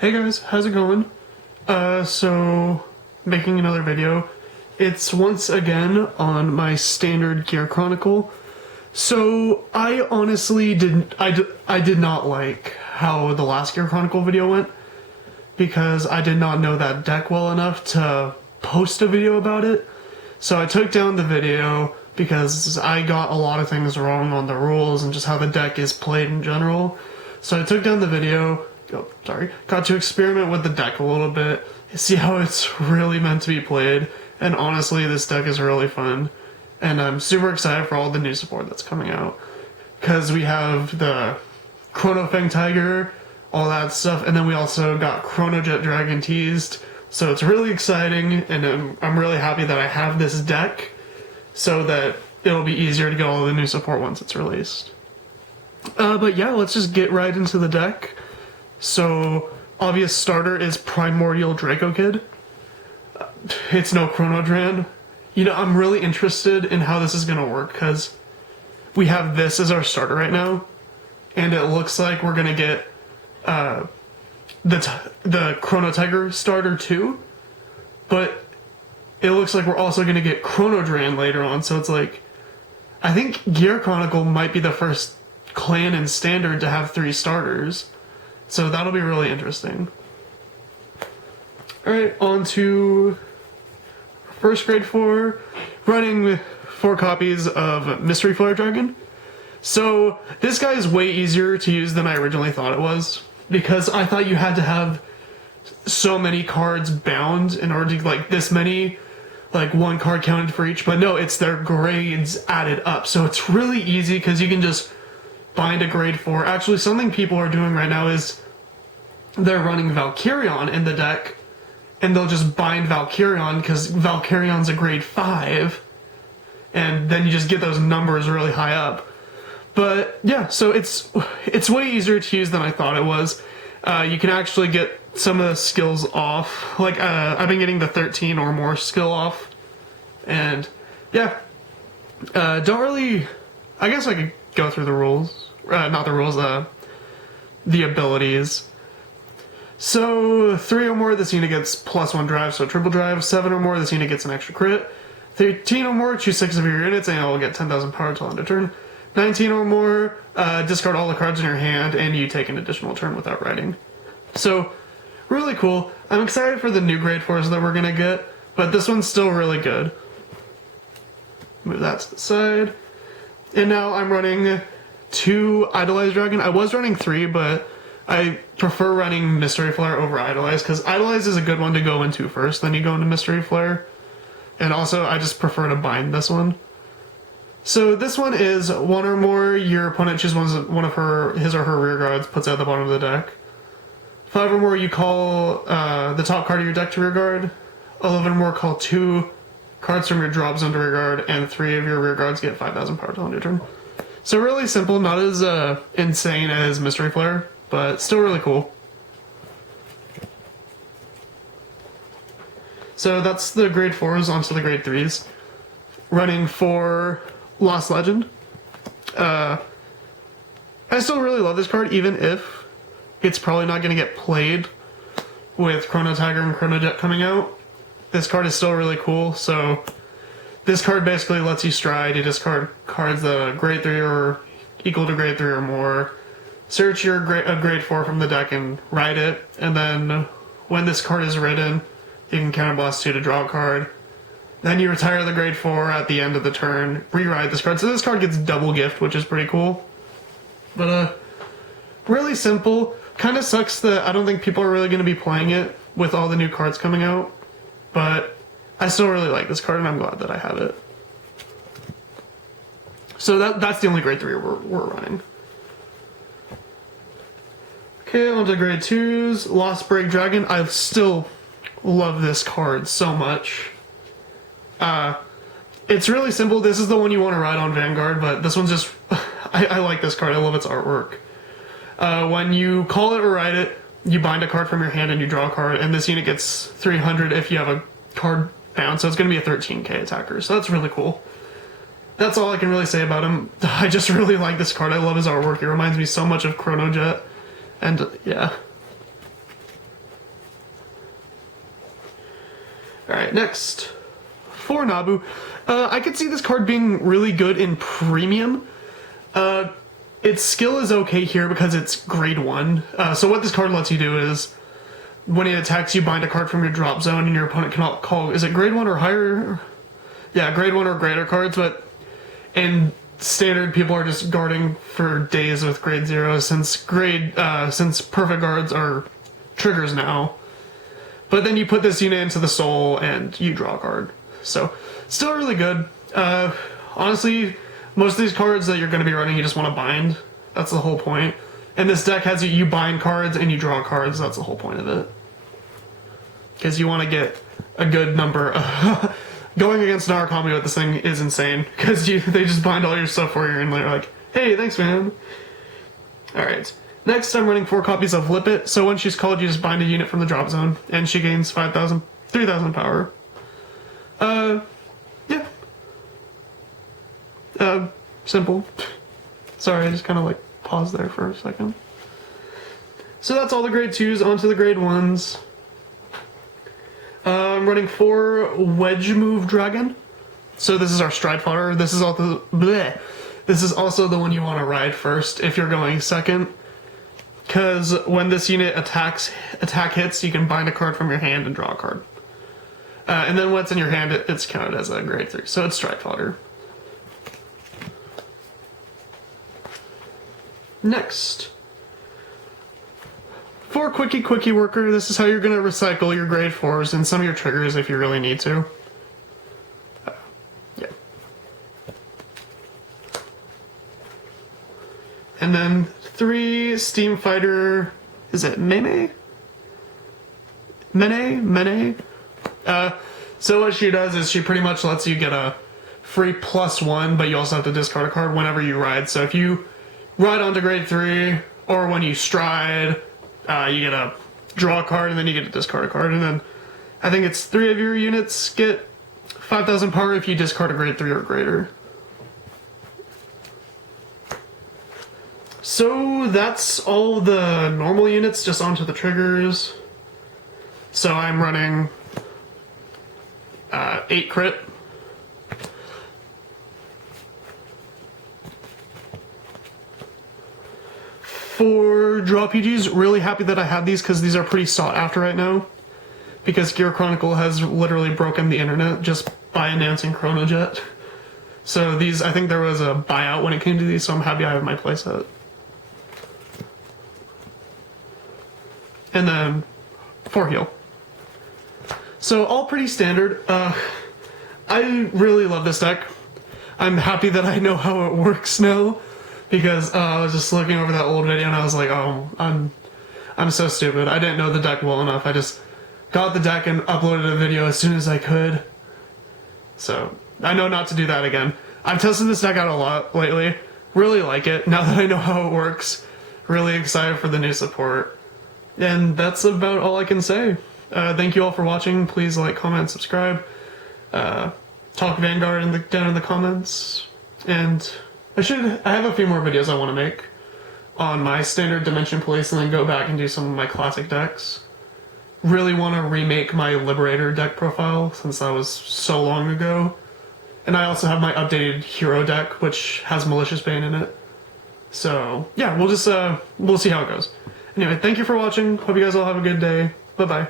Hey guys, how's it going? So making another video. It's once again on my Standard Gear Chronicle. So I honestly I did not like how the last Gear Chronicle video went because I did not know that deck well enough to post a video about it. So I took down the video because I got a lot of things wrong on the rules and just how the deck is played in general. So I took down the video. Got to experiment with the deck a little bit, see how it's really meant to be played, and honestly, this deck is really fun, and I'm super excited for all the new support that's coming out, because we have the Chrono Fang Tiger, all that stuff, and then we also got Chrono Jet Dragon teased, so it's really exciting, and I'm really happy that I have this deck, so that it'll be easier to get all the new support once it's released. But yeah, let's just get right into the deck. So, obvious starter is Primordial Draco Kid. It's no Chrono Dran. You know, I'm really interested in how this is going to work, because we have this as our starter right now, and it looks like we're going to get the Chrono Tiger starter too, but it looks like we're also going to get Chrono Dran later on, so it's like, I think Gear Chronicle might be the first clan in Standard to have 3 starters. So that'll be really interesting. Alright, on to first grade 4, running 4 copies of Mystery Flare Dragon. So this guy is way easier to use than I originally thought it was, because I thought you had to have so many cards bound in order to, like, this many, like 1 card counted for each, but no, it's their grades added up. So it's really easy because you can just bind a grade 4. Actually, something people are doing right now is they're running Valkyrion in the deck, and they'll just bind Valkyrion because Valkyrion's a grade 5, and then you just get those numbers really high up. But yeah, so it's way easier to use than I thought it was. You can actually get some of the skills off. Like, I've been getting the 13 or more skill off, and yeah, don't really, I guess I could go through the rules. Not the rules, the abilities. So, 3 or more, this unit gets +1 drive, so triple drive. 7 or more, this unit gets an extra crit. 13 or more, choose 6 of your units, and it'll get 10,000 power till end of turn. 19 or more, discard all the cards in your hand, and you take an additional turn without writing. So, really cool. I'm excited for the new grade 4s that we're gonna get, but this one's still really good. Move that to the side. And now I'm running 2 Idolized Dragon. I was running 3, but I prefer running Mystery Flare over Idolized, because Idolized is a good one to go into first, then you go into Mystery Flare. And also, I just prefer to bind this one. So this one is 1 or more, your opponent chooses one of his or her rear guards, puts it at the bottom of the deck. 5 or more, you call the top card of your deck to rear guard. 11 or more, call 2 cards from your drop zone to rear guard, and 3 of your rear guards get 5,000 power till end of turn. So really simple, not as insane as Mystery Flare, but still really cool. So that's the grade 4s onto the grade 3s. Running for Lost Legend. I still really love this card, even if it's probably not going to get played with Chrono Tiger and Chrono Jet coming out. This card is still really cool, so this card basically lets you stride. You discard cards that are grade 3 or equal to grade 3 or more. Search a grade 4 from the deck and write it. And then when this card is written, you can counterblast 2 to draw a card. Then you retire the grade 4 at the end of the turn, rewrite this card. So this card gets double gift, which is pretty cool. But really simple. Kind of sucks that I don't think people are really going to be playing it with all the new cards coming out. But I still really like this card, and I'm glad that I have it. So that's the only grade 3 we're running. Okay, on to grade 2s. Lost Break Dragon. I still love this card so much. It's really simple. This is the one you want to ride on Vanguard, but this one's just... I like this card. I love its artwork. When you call it or write it, you bind a card from your hand and you draw a card, and this unit gets 300 if you have a card bound, so it's going to be a 13k attacker, so that's really cool. That's all I can really say about him. I just really like this card. I love his artwork. It reminds me so much of Chrono Jet. And yeah. Alright, next. For Nabu. I could see this card being really good in Premium. Its skill is okay here because it's grade 1. So what this card lets you do is, when it attacks, you bind a card from your drop zone and your opponent cannot call... Is it grade 1 or higher? Yeah, grade 1 or greater cards, but in Standard, people are just guarding for days with grade 0 since perfect guards are triggers now. But then you put this unit into the soul and you draw a card. So, still really good. Honestly, most of these cards that you're going to be running, you just want to bind. That's the whole point. And this deck has you bind cards and you draw cards. That's the whole point of it. Because you want to get a good number. Going against an Arakami with this thing is insane. Because they just bind all your stuff for you and they're like, hey, thanks, man. Alright. Next, I'm running 4 copies of Lippet. So when she's called, you just bind a unit from the drop zone. And she gains 3,000 power. Yeah. Simple. Sorry, I just kind of like paused there for a second. So that's all the grade 2s, onto the grade 1s. I'm running 4 Wedge Move Dragon. So this is our stride fodder. This is also the one you want to ride first if you're going second. Because when this unit attack hits, you can bind a card from your hand and draw a card. And then once in your hand, it's counted as a grade 3. So it's stride fodder. Next. For Quickie Worker, this is how you're going to recycle your grade 4s and some of your triggers if you really need to. Yeah. And then 3 Steam Fighter, is it Mene? So what she does is she pretty much lets you get a free +1, but you also have to discard a card whenever you ride. So if you ride onto grade 3, or when you stride, you get a draw card, and then you get to discard a card, and then I think it's 3 of your units get 5,000 power if you discard a grade 3 or greater. So that's all the normal units, just onto the triggers. So I'm running 8 crit. For Draw PGs, really happy that I have these because these are pretty sought after right now. Because Gear Chronicle has literally broken the internet just by announcing Chronojet. So these, I think there was a buyout when it came to these, so I'm happy I have my playset. And then 4 heal. So all pretty standard. I really love this deck. I'm happy that I know how it works now. Because I was just looking over that old video and I was like, oh, I'm so stupid. I didn't know the deck well enough. I just got the deck and uploaded a video as soon as I could. So, I know not to do that again. I've tested this deck out a lot lately. Really like it, now that I know how it works. Really excited for the new support. And that's about all I can say. Thank you all for watching. Please like, comment, subscribe. Talk Vanguard down in the comments. And I have a few more videos I want to make on my standard Dimension Police and then go back and do some of my classic decks. Really want to remake my Liberator deck profile since that was so long ago. And I also have my updated hero deck, which has Malicious Bane in it. So, yeah, we'll see how it goes. Anyway, thank you for watching. Hope you guys all have a good day. Bye-bye.